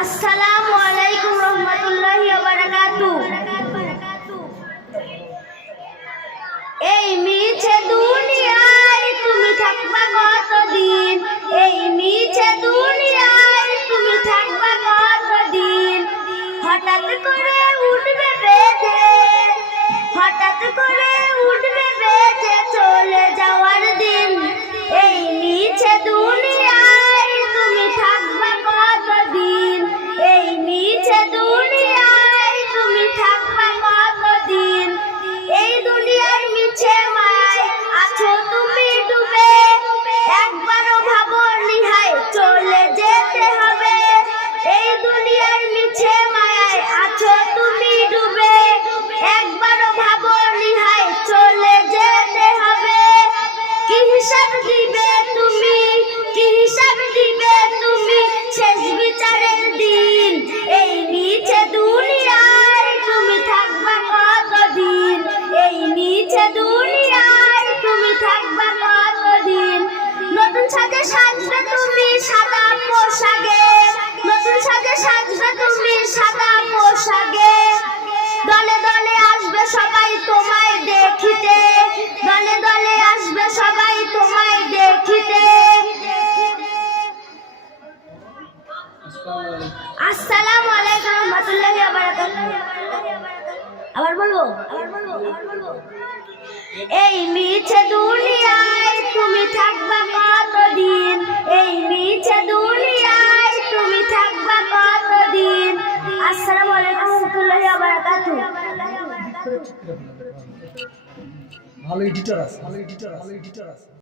আসসালামু আলাইকুম রহমতুল্লাহি বারাকাতু। এই মিছে দুনিয়ায় তুমি থাকবা কতদিন? এই মিছে দুনিয়ায় তুমি থাকবা কতদিন? হঠাৎ করে উঠবে বেঁধে সাজবে তুমি সাদা পোশাকে। নতুন সাজে সাজবে তুমি সাদা পোশাকে। দলে দলে আসবে সবাই তোমায় দেখিতে। দলে দলে আসবে সবাই তোমায় দেখিতে। আসসালামু আলাইকুম রহমতুল্লাহি ওয়া বারাকাতুহু। আবার বলব? এই মিছে দুনিয়ায় ভালো এডিটর আছে ভালো এডিটর ভালো এডিটর আছে।